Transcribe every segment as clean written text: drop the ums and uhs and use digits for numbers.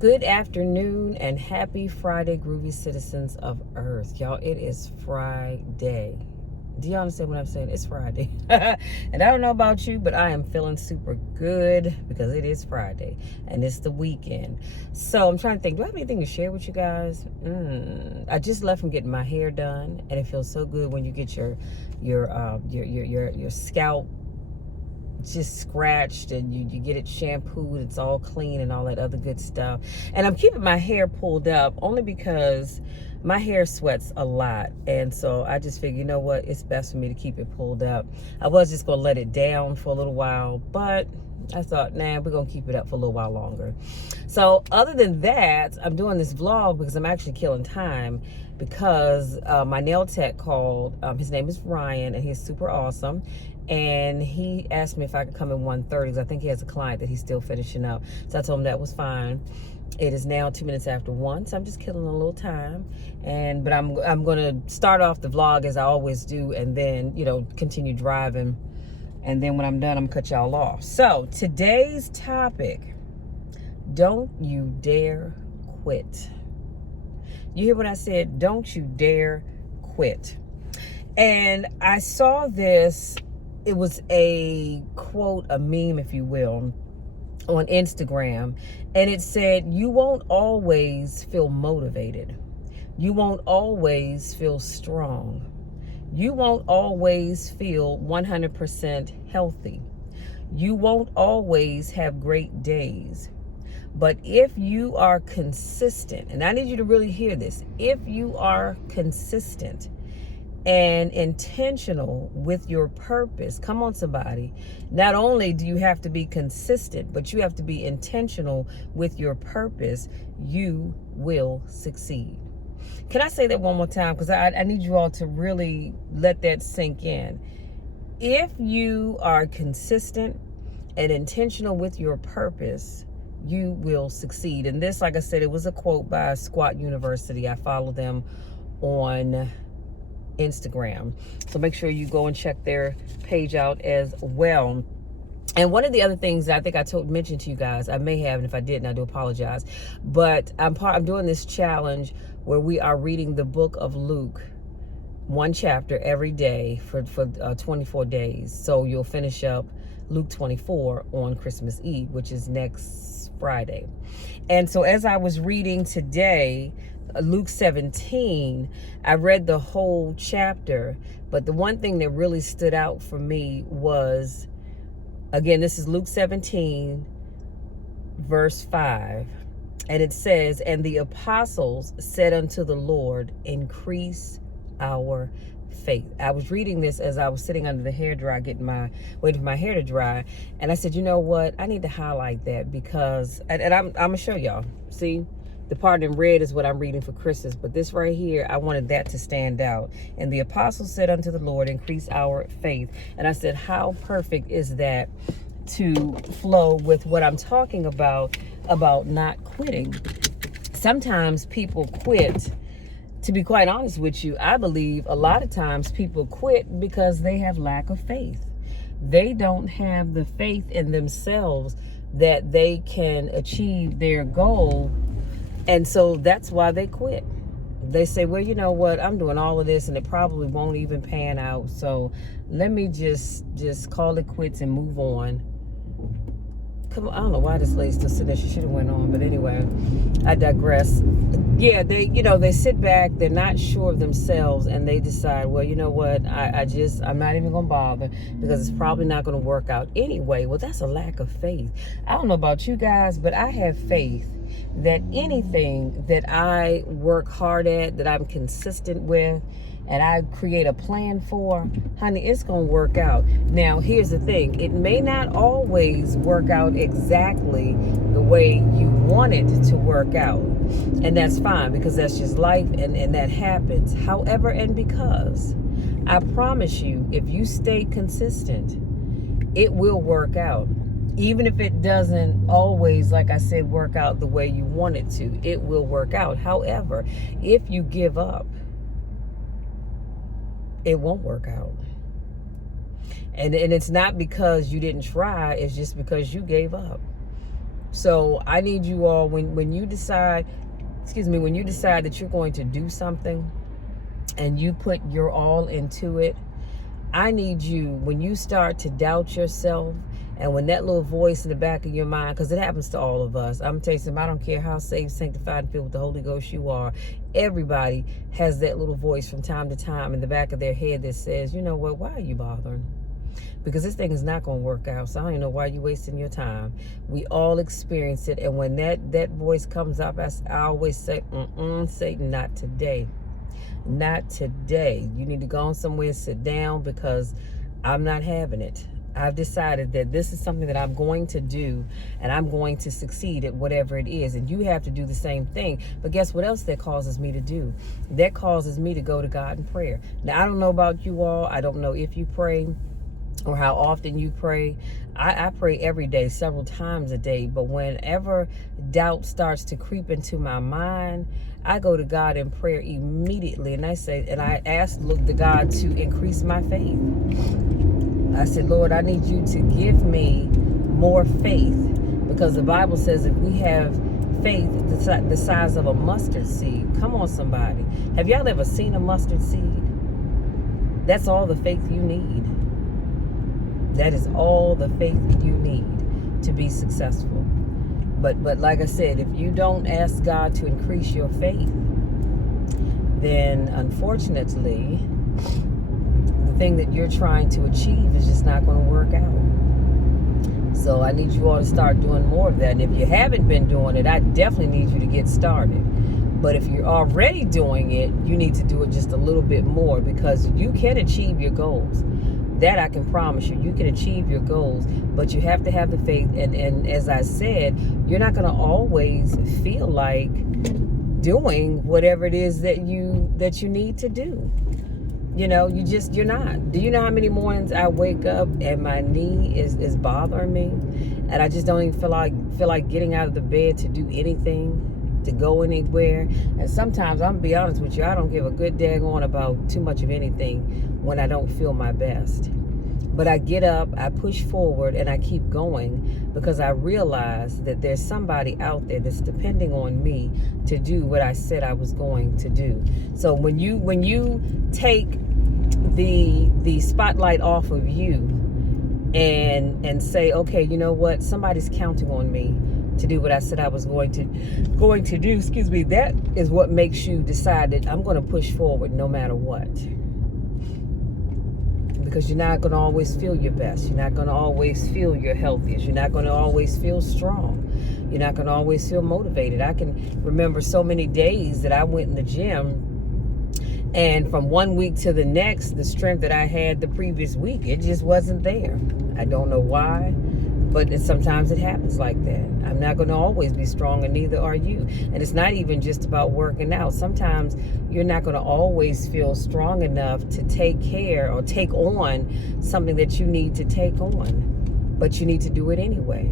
Good afternoon and happy Friday, groovy citizens of Earth. Y'all, it is Friday. Do y'all understand what I'm saying? It's Friday. And I don't know about you, but I am feeling super good because it is Friday and it's the weekend. So I'm trying to think, do I have anything to share with you guys? I just left from getting my hair done, and it feels so good when you get your scalp just scratched and you get it shampooed, it's all clean and all that other good stuff. And I'm keeping my hair pulled up only because my hair sweats a lot, and so I just figured, you know what, it's best for me to keep it pulled up. I was just gonna let it down for a little while, but I thought, nah, we're gonna keep it up for a little while longer. So other than that, I'm doing this vlog because I'm actually killing time, because my nail tech called. His name is Ryan, and he's super awesome. And he asked me if I could come at 1:30 because I think he has a client that he's still finishing up. So I told him that was fine. It is now 2 minutes after 1, so I'm just killing a little time. But I'm gonna start off the vlog as I always do, and then continue driving. And then when I'm done, I'm gonna cut y'all off. So today's topic: don't you dare quit. You hear what I said? Don't you dare quit. And I saw this. It was a quote, a meme, if you will, on Instagram. And it said, you won't always feel motivated. You won't always feel strong. You won't always feel 100% healthy. You won't always have great days. But if you are consistent, and I need you to really hear this, if you are consistent and intentional with your purpose, come on somebody, not only do you have to be consistent, but you have to be intentional with your purpose, you will succeed. Can I say that one more time? Because I need you all to really let that sink in. If you are consistent and intentional with your purpose, you will succeed. And this, like I said, it was a quote by Squat University. I follow them on Instagram, so make sure you go and check their page out as well. And one of the other things that I think I mentioned to you guys, I may have, and if I didn't, I do apologize, but I'm doing this challenge where we are reading the book of Luke, one chapter every day for 24 days. So you'll finish up Luke 24 on Christmas Eve, which is next Friday. And so as I was reading today, Luke 17, I read the whole chapter, but the one thing that really stood out for me was, again, this is Luke 17, verse 5, and it says, and the apostles said unto the Lord, increase our faith. I was reading this as I was sitting under the hairdryer, waiting for my hair to dry, and I said, you know what, I need to highlight that because, and I'm gonna show y'all. See, the part in red is what I'm reading for Christmas, but this right here, I wanted that to stand out. And the apostles said unto the Lord, increase our faith. And I said, how perfect is that to flow with what I'm talking about not quitting. Sometimes people quit. To be quite honest with you, I believe a lot of times people quit because they have lack of faith. They don't have the faith in themselves that they can achieve their goal. And so that's why they quit. They say, well, you know what, I'm doing all of this and it probably won't even pan out. So let me just call it quits and move on. Come on, I don't know why this lady's still sitting there. She should have went on, but anyway, I digress. Yeah, they sit back, they're not sure of themselves, and they decide, well, you know what, I'm not even gonna bother because it's probably not gonna work out anyway. Well, that's a lack of faith. I don't know about you guys, but I have faith that anything that I work hard at, that I'm consistent with, and I create a plan for, honey, it's going to work out. Now, here's the thing. It may not always work out exactly the way you want it to work out. And that's fine, because that's just life, and that happens. However, and because, I promise you, if you stay consistent, it will work out. Even if it doesn't always, like I said, work out the way you want it to, it will work out. However, if you give up, it won't work out. And it's not because you didn't try, it's just because you gave up. So I need you all, when you decide, when you decide that you're going to do something and you put your all into it, I need you, when you start to doubt yourself, and when that little voice in the back of your mind, because it happens to all of us. I'm telling you something, I don't care how saved, sanctified, and filled with the Holy Ghost you are. Everybody has that little voice from time to time in the back of their head that says, you know what, why are you bothering? Because this thing is not going to work out. So I don't even know why you're wasting your time. We all experience it. And when that voice comes up, I always say, Satan, not today. Not today. You need to go on somewhere and sit down, because I'm not having it. I've decided that this is something that I'm going to do, and I'm going to succeed at whatever it is. And you have to do the same thing. But guess what else that causes me to do? That causes me to go to God in prayer. Now, I don't know about you all. I don't know if you pray or how often you pray. I pray every day, several times a day. But whenever doubt starts to creep into my mind, I go to God in prayer immediately, and I ask the God to increase my faith. I said, Lord, I need you to give me more faith, because the Bible says if we have faith the size of a mustard seed, come on, somebody. Have y'all ever seen a mustard seed? That's all the faith you need. That is all the faith you need to be successful. But like I said, if you don't ask God to increase your faith, then unfortunately, the thing that you're trying to achieve is just not going to work out. So I need you all to start doing more of that. And if you haven't been doing it, I definitely need you to get started. But if you're already doing it, you need to do it just a little bit more, because you can achieve your goals. That I can promise you. You can achieve your goals, but you have to have the faith. And as I said, you're not going to always feel like doing whatever it is that you need to do. You know, you're not. Do you know how many mornings I wake up and my knee is bothering me, and I just don't even feel like getting out of the bed to do anything, to go anywhere? And sometimes, I'm gonna be honest with you, I don't give a good dang on about too much of anything when I don't feel my best. But I get up, I push forward, and I keep going, because I realize that there's somebody out there that's depending on me to do what I said I was going to do. So when you take the spotlight off of you and say, okay, you know what, somebody's counting on me to do what I said I was going to do, that is what makes you decide that I'm going to push forward no matter what. Because you're not going to always feel your best. You're not going to always feel your healthiest. You're not going to always feel strong. You're not going to always feel motivated. I can remember so many days that I went in the gym, and from one week to the next, the strength that I had the previous week, it just wasn't there. I don't know why, but sometimes it happens like that. I'm not going to always be strong, and neither are you. And it's not even just about working out. Sometimes you're not going to always feel strong enough to take care or take on something that you need to take on, but you need to do it anyway.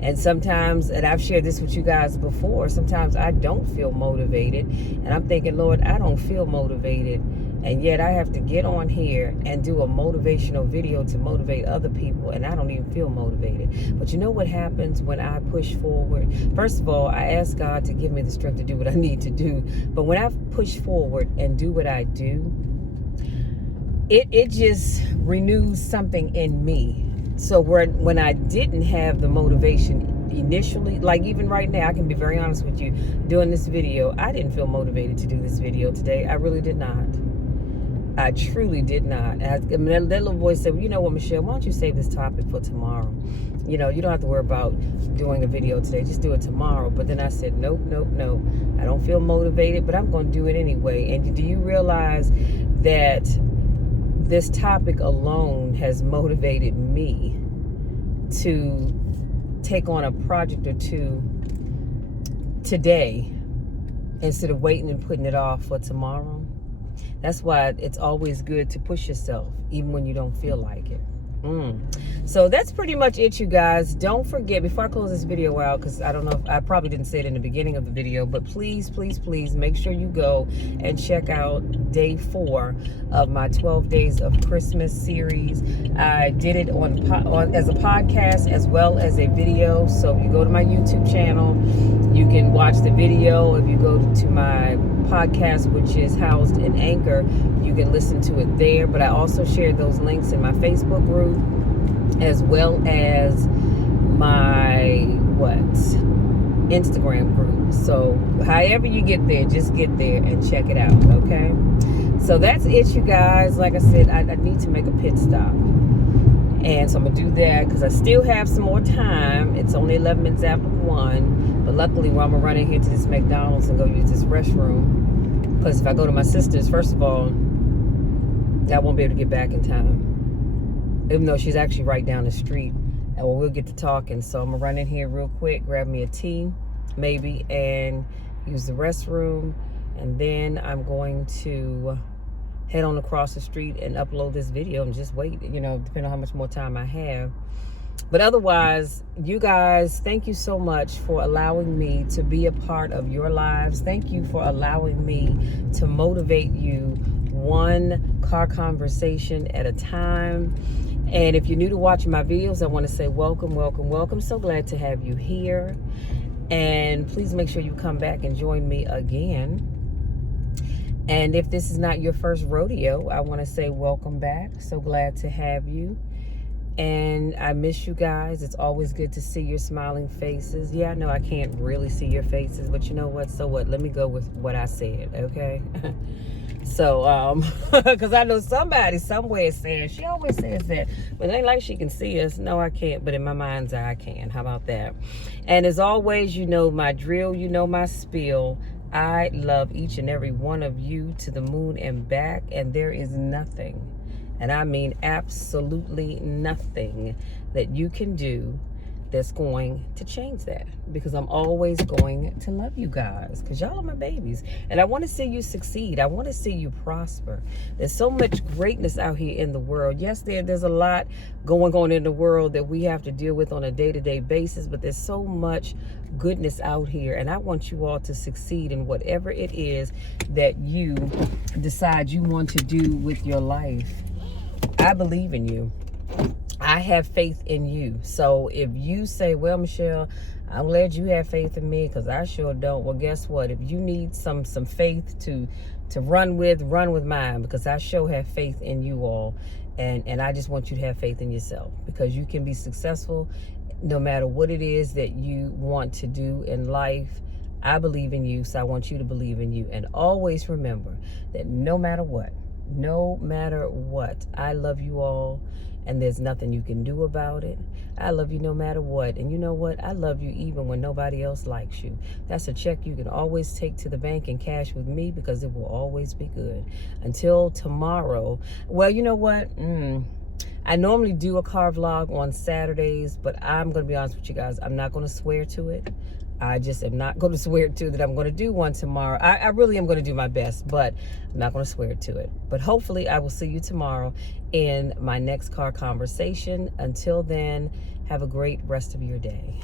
And sometimes, and I've shared this with you guys before, sometimes I don't feel motivated, and I'm thinking, Lord, I don't feel motivated, and yet I have to get on here and do a motivational video to motivate other people, and I don't even feel motivated. But you know what happens when I push forward? First of all, I ask God to give me the strength to do what I need to do. But when I push forward and do what I do, it just renews something in me. So when I didn't have the motivation initially, like even right now, I can be very honest with you, doing this video, I didn't feel motivated to do this video today. I really did not. I truly did not. That little voice said, well, you know what, Michelle, why don't you save this topic for tomorrow? You know, you don't have to worry about doing a video today. Just do it tomorrow. But then I said, nope. I don't feel motivated, but I'm going to do it anyway. And do you realize that this topic alone has motivated me to take on a project or two today instead of waiting and putting it off for tomorrow? That's why it's always good to push yourself, even when you don't feel like it. So that's pretty much it, you guys. Don't forget, before I close this video out, because I don't know if I probably didn't say it in the beginning of the video, but please, please, please make sure you go and check out day 4 of my 12 Days of Christmas series. I did it on as a podcast as well as a video. So if you go to my YouTube channel, you can watch the video. If you go to my podcast, which is housed in Anchor, you can listen to it there. But I also shared those links in my Facebook group, as well as my Instagram group. So however you get there, just get there and check it out. Okay, so that's it, you guys. Like I said, I need to make a pit stop, and so I'm gonna do that because I still have some more time. It's only 11 minutes after 1, but luckily I'm gonna run in here to this McDonald's and go use this restroom, because if I go to my sister's, first of all, I won't be able to get back in time, even though she's actually right down the street. And we'll get to talking. So I'm gonna run in here real quick, grab me a tea maybe, and use the restroom, and then I'm going to head on across the street and upload this video and just wait, you know, depending on how much more time I have. But otherwise, you guys, thank you so much for allowing me to be a part of your lives. Thank you for allowing me to motivate you one car conversation at a time. And if you're new to watching my videos, I want to say welcome, welcome, welcome. So glad to have you here. And please make sure you come back and join me again. And if this is not your first rodeo, I want to say welcome back. So glad to have you. And I miss you guys. It's always good to see your smiling faces. Yeah, I know I can't really see your faces, but you know what? So what? Let me go with what I said, okay? So, because I know somebody somewhere is saying, she always says that, but it ain't like she can see us. No, I can't, but in my mind's eye, I can. How about that? And as always, you know my drill, you know my spiel. I love each and every one of you to the moon and back, and there is nothing, and I mean absolutely nothing, that you can do that's going to change that, because I'm always going to love you guys, because y'all are my babies, and I want to see you succeed. I want to see you prosper. There's so much greatness out here in the world. Yes, there's a lot going on in the world that we have to deal with on a day-to-day basis, but there's so much goodness out here, and I want you all to succeed in whatever it is that you decide you want to do with your life. I believe in you. I have faith in you. So if you say, well, Michelle, I'm glad you have faith in me, because I sure don't. Well, guess what? If you need some faith to run with mine, because I sure have faith in you all. And I just want you to have faith in yourself, because you can be successful no matter what it is that you want to do in life. I believe in you, so I want you to believe in you. And always remember that no matter what, I love you all, and there's nothing you can do about it. I love you no matter what. And you know what? I love you even when nobody else likes you. That's a check you can always take to the bank and cash with me, because it will always be good. Until tomorrow. Well, you know what? I normally do a car vlog on Saturdays, but I'm going to be honest with you guys. I'm not going to swear to it. I just am not going to swear to that I'm going to do one tomorrow. I really am going to do my best, but I'm not going to swear to it. But hopefully I will see you tomorrow in my next car conversation. Until then, have a great rest of your day.